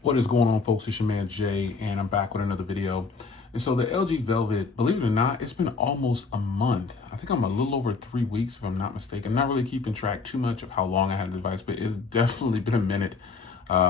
What is going on, folks? It's your man Jay, and I'm back with another video. And so the LG Velvet, believe it or not, it's been almost a month. I think I'm a little over 3 weeks, if I'm not mistaken. I'm not really keeping track too much of how long I had the device, but it's definitely been a minute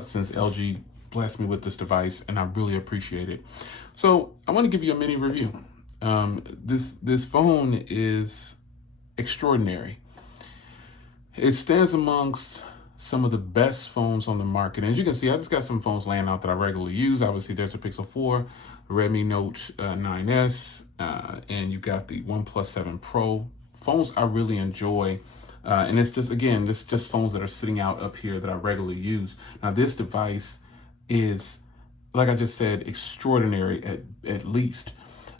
since LG blessed me with this device, and I really appreciate it. So I want to give you a mini review. This phone is extraordinary. It stands amongst some of the best phones on the market. And as you can see, I just got some phones laying out that I regularly use. Obviously, there's the Pixel 4, the Redmi Note 9S, and you got the OnePlus 7 Pro. Phones I really enjoy. And it's just, again, this just phones that are sitting out up here that I regularly use. Now, this device is, like I just said, extraordinary at least.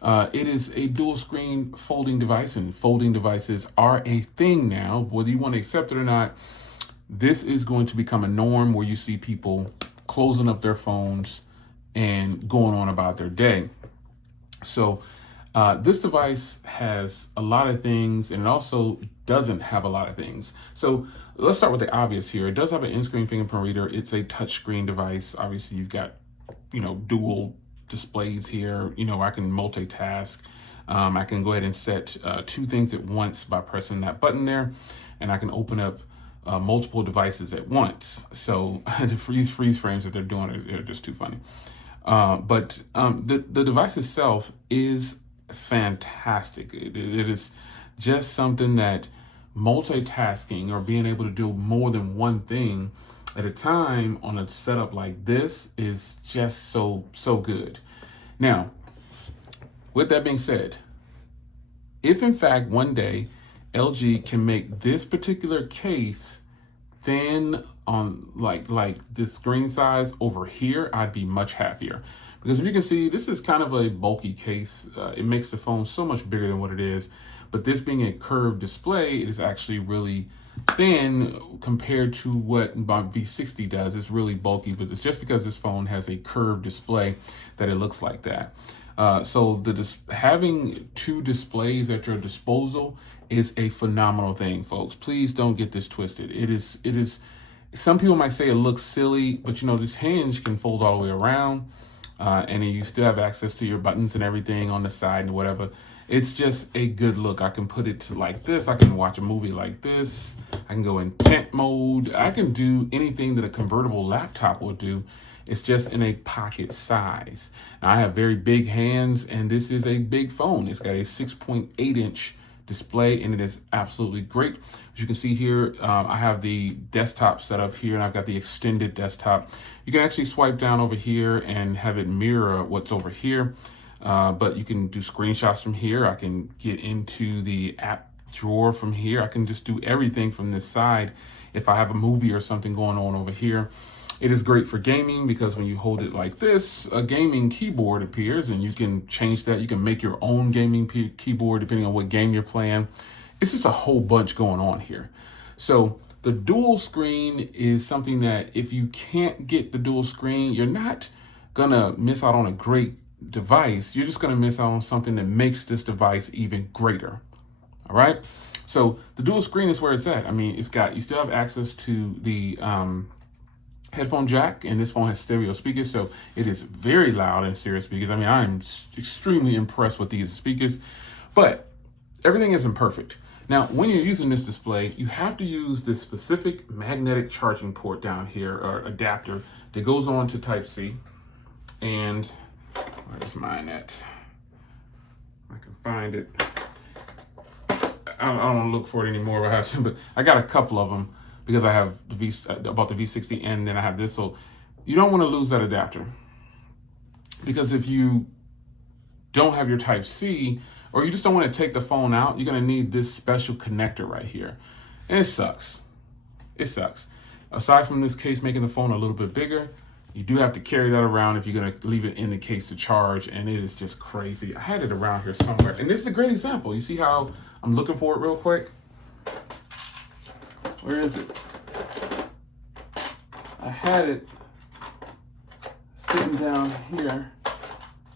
It is a dual screen folding device, and folding devices are a thing now. Whether you want to accept it or not, this is going to become a norm where you see people closing up their phones and going on about their day. So this device has a lot of things, and it also doesn't have a lot of things. So let's start with the obvious here. It does have an in-screen fingerprint reader. It's a touchscreen device. Obviously, you've got, dual displays here. I can multitask. I can go ahead and set two things at once by pressing that button there, and I can open up multiple devices at once. So the freeze frames that they're doing are just too funny. But the device itself is fantastic. It is just something that multitasking or being able to do more than one thing at a time on a setup like this is just so good. Now, with that being said, if in fact one day LG can make this particular case thin on like the screen size over here, I'd be much happier. Because if you can see, this is kind of a bulky case. It makes the phone so much bigger than what it is. But this being a curved display, it is actually really thin compared to what my V60 does. It's really bulky, but it's just because this phone has a curved display that it looks like that. So having two displays at your disposal is a phenomenal thing, folks. Please don't get this twisted. It is. Some people might say it looks silly, but this hinge can fold all the way around, and then you still have access to your buttons and everything on the side and whatever. It's just a good look. I can put it to like this. I can watch a movie like this. I can go in tent mode. I can do anything that a convertible laptop will do. It's just in a pocket size. Now, I have very big hands, and this is a big phone. It's got a 6.8-inch display, and it is absolutely great. As you can see here, I have the desktop set up here, and I've got the extended desktop. You can actually swipe down over here and have it mirror what's over here, but you can do screenshots from here. I can get into the app drawer from here. I can just do everything from this side if I have a movie or something going on over here. It is great for gaming because when you hold it like this, a gaming keyboard appears, and you can change that. You can make your own gaming keyboard depending on what game you're playing. It's just a whole bunch going on here. So the dual screen is something that if you can't get the dual screen, you're not gonna miss out on a great device. You're just gonna miss out on something that makes this device even greater. All right. So the dual screen is where it's at. I mean, you still have access to the headphone jack, and this phone has stereo speakers, so it is very loud in stereo speakers. I mean, I'm extremely impressed with these speakers, but everything isn't perfect. Now, when you're using this display, you have to use this specific magnetic charging port down here, or adapter, that goes on to Type-C. And where's mine at? I can find it. I don't want to look for it anymore, but I got a couple of them, because I have the V60, and then I have this. So you don't want to lose that adapter, because if you don't have your Type-C, or you just don't want to take the phone out, you're going to need this special connector right here. And it sucks. It sucks. Aside from this case making the phone a little bit bigger, you do have to carry that around if you're going to leave it in the case to charge, and it is just crazy. I had it around here somewhere, and this is a great example. You see how I'm looking for it real quick? Where is it? I had it sitting down here.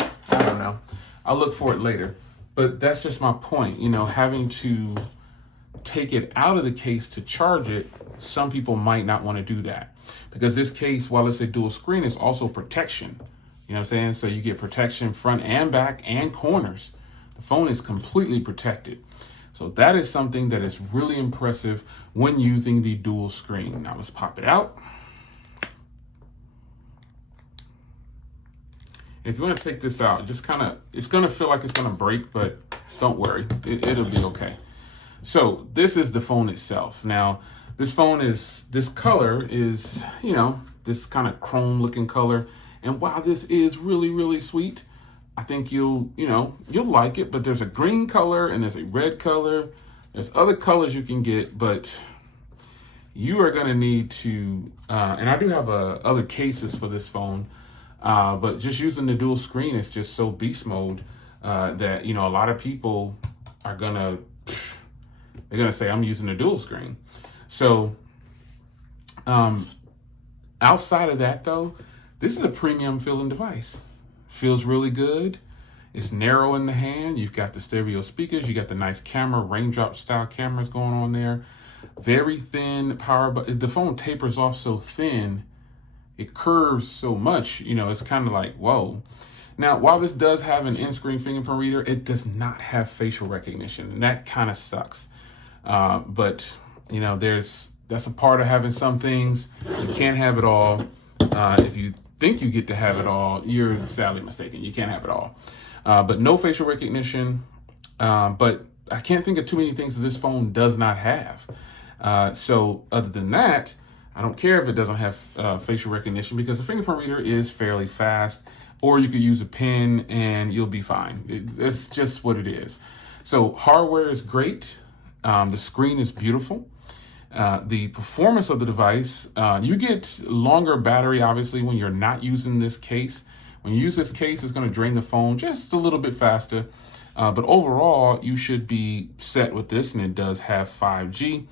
I don't know. I'll look for it later. But that's just my point, having to take it out of the case to charge it, some people might not want to do that, because this case, while it's a dual screen, is also protection. You know what I'm saying? So you get protection front and back and corners. The phone is completely protected. So that is something that is really impressive when using the dual screen. Now let's pop it out. If you want to take this out, just kind of, it's going to feel like it's going to break, but don't worry, it'll be okay. So this is the phone itself. Now, this phone is, this color is, you know, this kind of chrome looking color. And while this is really, really sweet, I think you'll like it. But there's a green color and there's a red color. There's other colors you can get, but you are going to need to, and I do have other cases for this phone, but just using the dual screen is just so beast mode that, you know, a lot of people are they're gonna say, I'm using the dual screen. So outside of that though, this is a premium feeling device. Feels really good. It's narrow in the hand. You've got the stereo speakers. You got the nice camera, raindrop style cameras going on there. Very thin power, but the phone tapers off so thin, it curves so much, you know, it's kind of like, whoa. Now, while this does have an in-screen fingerprint reader, it does not have facial recognition, and that kind of sucks. But, you know, that's a part of having some things. You can't have it all. If you think you get to have it all, you're sadly mistaken. You can't have it all. But no facial recognition. But I can't think of too many things that this phone does not have. So other than that, I don't care if it doesn't have facial recognition, because the fingerprint reader is fairly fast, or you could use a pen and you'll be fine. It's just what it is. So hardware is great. The screen is beautiful. The performance of the device, you get longer battery, obviously, when you're not using this case. When you use this case, it's going to drain the phone just a little bit faster. But overall, you should be set with this, and it does have 5G.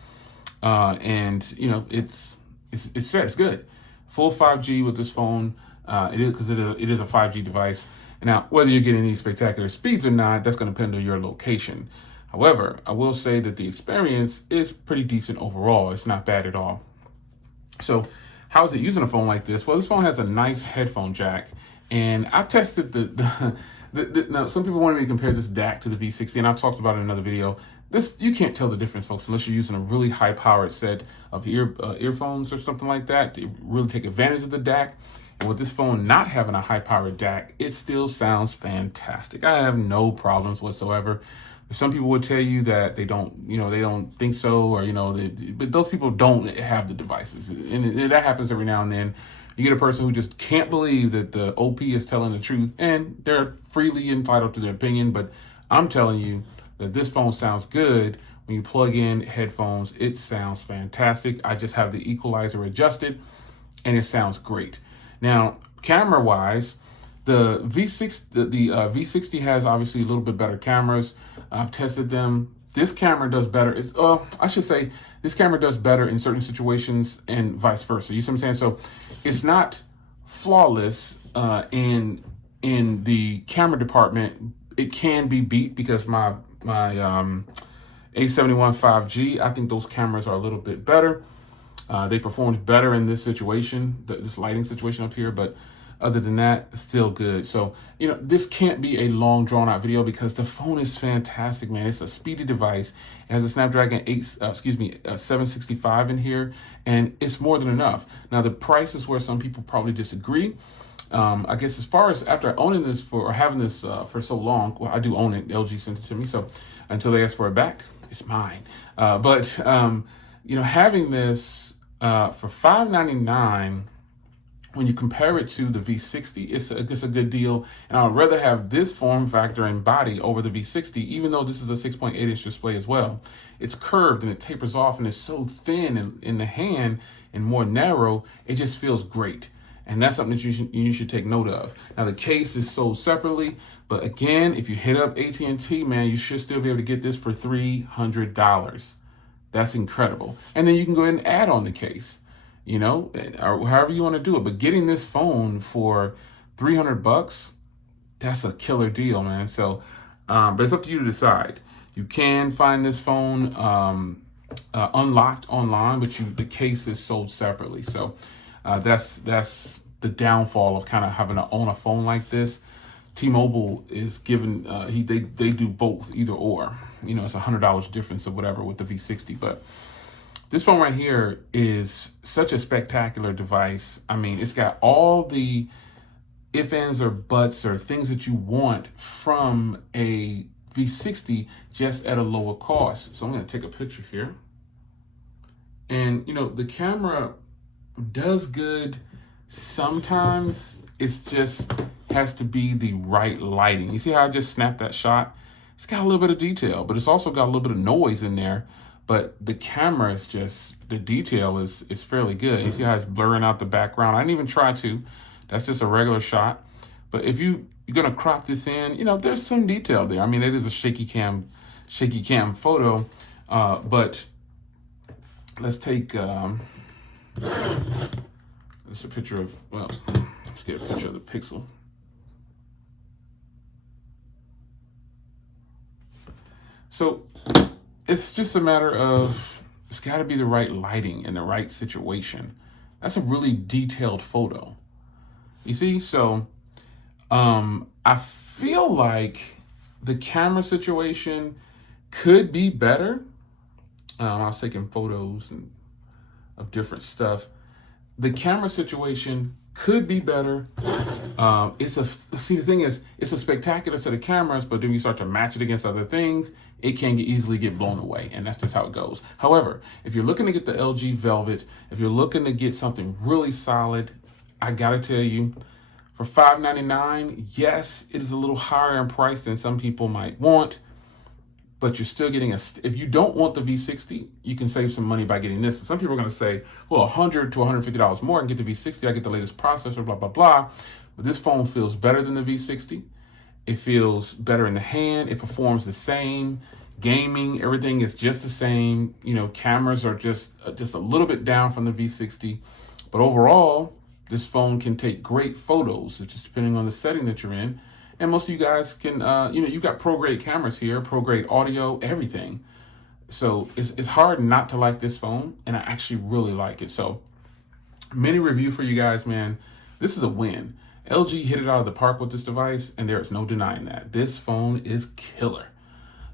And, you know, it's set, it's good. Full 5G with this phone. It is, because it is a 5G device. Now, whether you're getting these spectacular speeds or not, that's going to depend on your location. However, I will say that the experience is pretty decent overall. It's not bad at all. So how is it using a phone like this? Well, this phone has a nice headphone jack, and I tested now some people wanted me to compare this DAC to the V60, and I've talked about it in another video. This, you can't tell the difference, folks, unless you're using a really high powered set of earphones or something like that to really take advantage of the DAC. And with this phone not having a high powered DAC, it still sounds fantastic. I have no problems whatsoever. Some people would tell you that they don't think so, or, but those people don't have the devices. And that happens every now and then. You get a person who just can't believe that the OP is telling the truth, and they're freely entitled to their opinion. But I'm telling you that this phone sounds good. When you plug in headphones, it sounds fantastic. I just have the equalizer adjusted, and it sounds great. Now, camera-wise, the V60 has obviously a little bit better cameras. I've tested them. This camera does better. I should say this camera does better in certain situations and vice versa. You see what I'm saying? So it's not flawless in the camera department. It can be beat because my A71 5G, I think those cameras are a little bit better. They performed better in this situation, this lighting situation up here, but other than that, still good. So, this can't be a long drawn out video because the phone is fantastic, man. It's a speedy device. It has a Snapdragon 765 in here, and it's more than enough. Now, the price is where some people probably disagree. I guess as far as after owning this having this for so long, well, I do own it. LG sent it to me, so until they ask for it back, it's mine. But having this for $599. When you compare it to the V60, it's a good deal. And I would rather have this form factor and body over the V60, even though this is a 6.8-inch display as well. It's curved and it tapers off and it's so thin in the hand and more narrow, it just feels great. And that's something that you should take note of. Now, the case is sold separately, but again, if you hit up AT&T, man, you should still be able to get this for $300. That's incredible. And then you can go ahead and add on the case. Or however you want to do it. But getting this phone for $300, that's a killer deal, man. So, but it's up to you to decide. You can find this phone unlocked online, but the case is sold separately. So that's the downfall of kind of having to own a phone like this. T-Mobile is given they do both, either or. You know, it's $100 difference or whatever with the V60, but this phone right here is such a spectacular device. I mean, it's got all the if, ands, or buts, or things that you want from a V60, just at a lower cost. So I'm going to take a picture here. And, you know, the camera does good. Sometimes it's just has to be the right lighting. You see how I just snapped that shot? It's got a little bit of detail, but it's also got a little bit of noise in there. But the camera is just, the detail is fairly good. You see how it's blurring out the background? I didn't even try to. That's just a regular shot. But if you're going to crop this in, you know, there's some detail there. I mean, it is a shaky cam photo. But let's take, this is a picture of, well, let's get a picture of the Pixel. So it's just a matter of, it's got to be the right lighting and the right situation. That's a really detailed photo. You see? So I feel like the camera situation could be better. I was taking photos of different stuff. The camera situation could be better. See, the thing is, it's a spectacular set of cameras, but then you start to match it against other things, it can easily get blown away, and that's just how it goes. However, if you're looking to get the LG Velvet, if you're looking to get something really solid, I gotta tell you, for $599, yes, it is a little higher in price than some people might want, but you're still getting if you don't want the V60, you can save some money by getting this. Some people are going to say, well, $100 to $150 more and get the V60, I get the latest processor, blah, blah, blah. But this phone feels better than the V60. It feels better in the hand. It performs the same. Gaming, everything is just the same. You know, cameras are just a little bit down from the V60. But overall, this phone can take great photos, just depending on the setting that you're in. And most of you guys can, you know, you've got pro-grade cameras here, pro-grade audio, everything. So it's hard not to like this phone, and I actually really like it. So mini review for you guys, man. This is a win. LG hit it out of the park with this device, and there is no denying that. This phone is killer.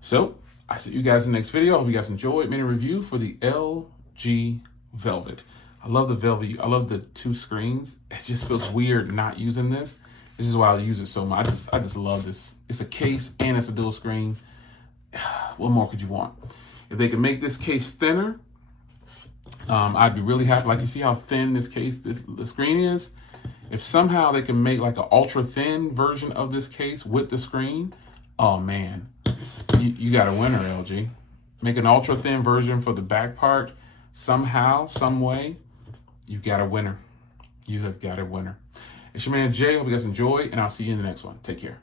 So I see you guys in the next video. I hope you guys enjoyed. Mini review for the LG Velvet. I love the Velvet. I love the two screens. It just feels weird not using this. This is why I use it so much. I just love this. It's a case and it's a dual screen. What more could you want? If they can make this case thinner, I'd be really happy. Like, you see how thin this case, the screen is? If somehow they can make like an ultra thin version of this case with the screen, oh man, you got a winner, LG. Make an ultra thin version for the back part. Somehow, some way, you got a winner. You have got a winner. It's your man Jay. Hope you guys enjoy, and I'll see you in the next one. Take care.